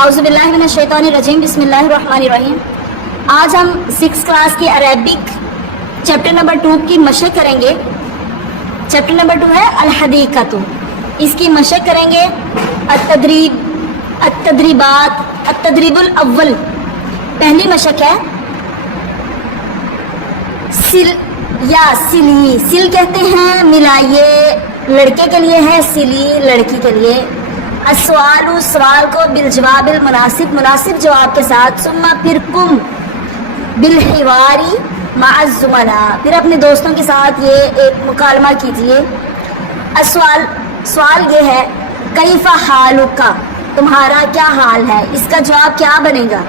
औज़ुबिल्लाहि मिनश्शैतानिर्रजीम बिस्मिल्लाहिर्रहमानिर्रहीम। आज हम 6 क्लास की अरेबिक चैप्टर नंबर 2 की मशक करेंगे। चैप्टर नंबर 2 है अल-हदीक़तु। इसकी मशक करेंगे। अत-तदरीब, अत-तदरीबात, अत-तदरीबुल अव्वल पहली मशक है। सिल या सिली, सिल कहते हैं मिलाइए, लड़के के लिए है, सिली लड़की के लिए। अस्सवालु, सवाल को बिलजवाबिल मुनासिब, मुनासिब जवाब के साथ। सुम्मा फिर कुम बिलहिवारी माअज़्ज़ुमला, फिर अपने दोस्तों के साथ ये एक मुकालमा कीजिए। अस्सवाल, सवाल ये है कैफ़ा हालुका, तुम्हारा क्या हाल है। इसका जवाब क्या बनेगा।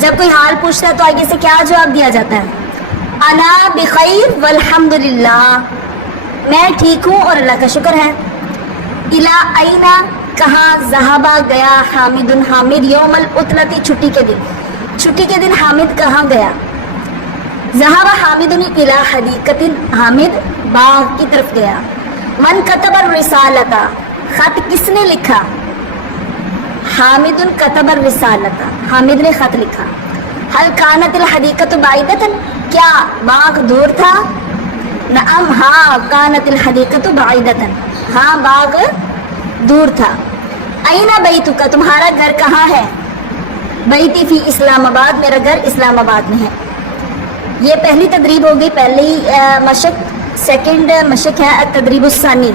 जब कोई हाल पूछता है तो आगे से क्या जवाब दिया जाता है। अना बिखैर वल्हम्दुलिल्लाह, मैं ठीक हूँ और अल्लाह का शुक्र है। इला आइना, कहाँ। ज़हाबा, गया। हामिदुन, हामिद। यौमल उतलती, छुट्टी के दिन। छुट्टी के दिन हामिद कहाँ गया। ज़हाबा हामिदुन इला हदीक़तिन, हामिद बाग की तरफ गया। मन कतब रिसालता, खत किसने लिखा। हामिदुन कतब रिसालता, हामिद ने खत लिखा। हल कानतिल हदीक़तु बाइदतन, क्या बाग दूर था। नअम, हाँ। कानतिल हदीक़तु बाइदतन, हाँ बाग दूर था। अइना बैतुका, तुम्हारा घर कहाँ है। बैती फी इस्लामाबाद, मेरा घर इस्लामाबाद में है। ये पहली तदरीब हो गई, पहली मशक। सेकंड मशक है तदरीबुस्सानी।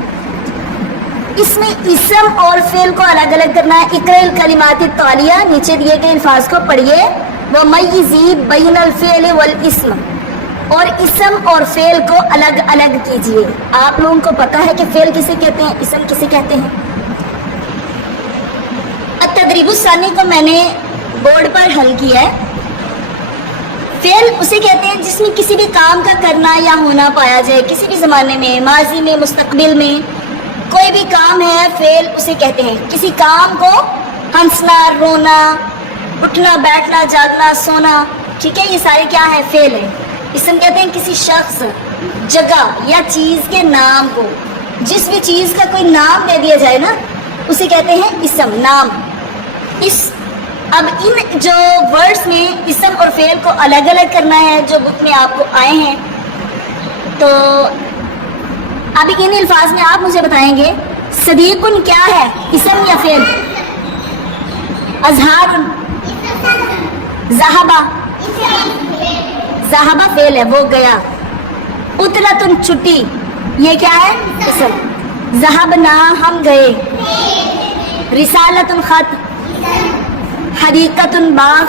इसमें इसम और फेल को अलग अलग करना है। इक़राइल कलिमाति तालिया, नीचे दिए गए अल्फाज को पढ़िए। व मय्यिज़ी बैनल फ़ेल वल इस्म, और इसम और फेल को अलग अलग कीजिए। आप लोगों को पता है कि फेल किसे कहते हैं, इसम किसे कहते हैं। तदरीबुस्सानी को मैंने बोर्ड पर हल किया है। फेल उसे कहते हैं जिसमें किसी भी काम का करना या होना पाया जाए, किसी भी ज़माने में, माजी में, मुस्तकबिल में कोई भी काम है, फेल उसे कहते हैं। किसी काम को हंसना, रोना, उठना, बैठना, जागना, सोना, ठीक है, ये सारे क्या है, फेल है। इसम कहते हैं किसी शख्स, जगह या चीज़ के नाम को। जिस भी चीज़ का कोई नाम दे दिया जाए ना, उसे कहते हैं इसम, नाम। अब इन जो वर्ड्स में इसम और फेल को अलग अलग करना है, जो बुक में आपको आए हैं, तो अब इन अल्फाज में आप मुझे बताएंगे सदीकुन क्या है, इसम या फेल। अज़हारुन, ज़हाबा, ज़हाबा फेल है, वो गया। उतलतुन, छुट्टी, ये क्या है, इसम। ज़हबना, हम गए। रिसालतुन, खत। हदीक़तुन, बाग।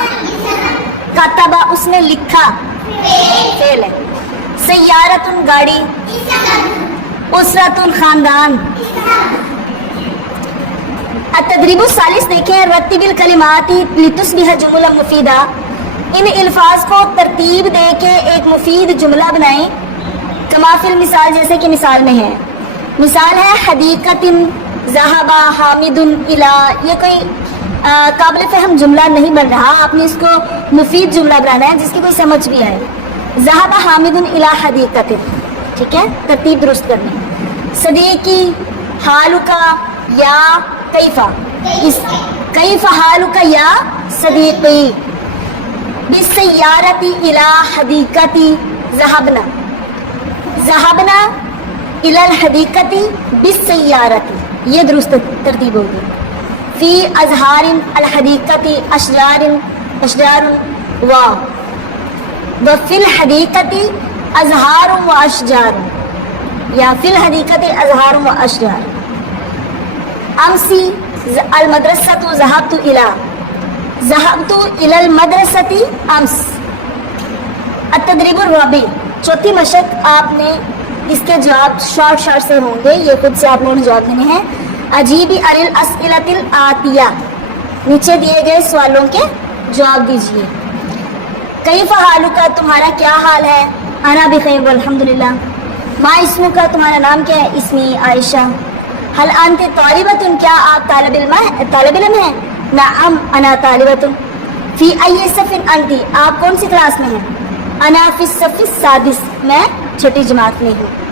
कतबा, उसने लिखा, फेल है। सय्यारतुन, गाड़ी। उसरतुन, खानदान। अत-तदरीबुस्सालिस देखें। रत्तिबिल कलिमाति लितुस्बिह जुमला मुफीदा, इन अल्फाज को तरतीब दे के एक मुफीद जुमला बनाएं। कमाफिल मिसाल, जैसे कि मिसाल में है। मिसाल है हदीक़तिन, ज़हाबा हामिदुन इला। ये कोई काबिल फ़हम जुमला नहीं बन रहा, आपने इसको मुफीद जुमला बनाना है जिसकी कोई समझ भी आए। ज़हाबा हामिदुन इला हदीक़तिन, ठीक है, तरतीब दुरुस्त करनी। सदीकी, हालुका या कैफ़ा, इस कैफ़ा हालुका या सदीकी। बिस्सय्यारती इला हदीक़ती ज़हबना, ज़हबना इलल हदीक़ती बिस्सय्यारती, ये दुरुस्त तरतीब होगी। फ़ी अज़हारिन अल हदीक़ती अशजारिन, अशजारुन व फ़िल हदीक़ती अज़हारुन व अशजारुन, या फ़िल हदीक़ती अज़हारुन व अशजार। अमसी अल मदरसतु ज़हबतु इला, ज़हबतु इलल मदरसती अम्स। अत-तदरीबुर राबी, चौथी मशक। आपने इसके जवाब शॉर्ट से होंगे, ये खुद से आप लोगों ने जवाब देने हैं। अजीबी अनिल अस्इलतिल आतिया, नीचे दिए गए सवालों के जवाब दीजिए। कैफ़ा हालुका, तुम्हारा क्या हाल है। अना बिखैर वल्हम्दुलिल्लाह। मा इस्मुका, तुम्हारा नाम क्या है। इस्मी आयशा। हल अंत तालिबतुन, क्या आप तालिब इल्म हैं। नअम अना तालिबतुन। फ़ी अय्यि सफ़िन अंती, आप कौन सी क्लास में हैं। अना फ़िस सफ़िस सादिस, मैं छठी जमात में हूँ।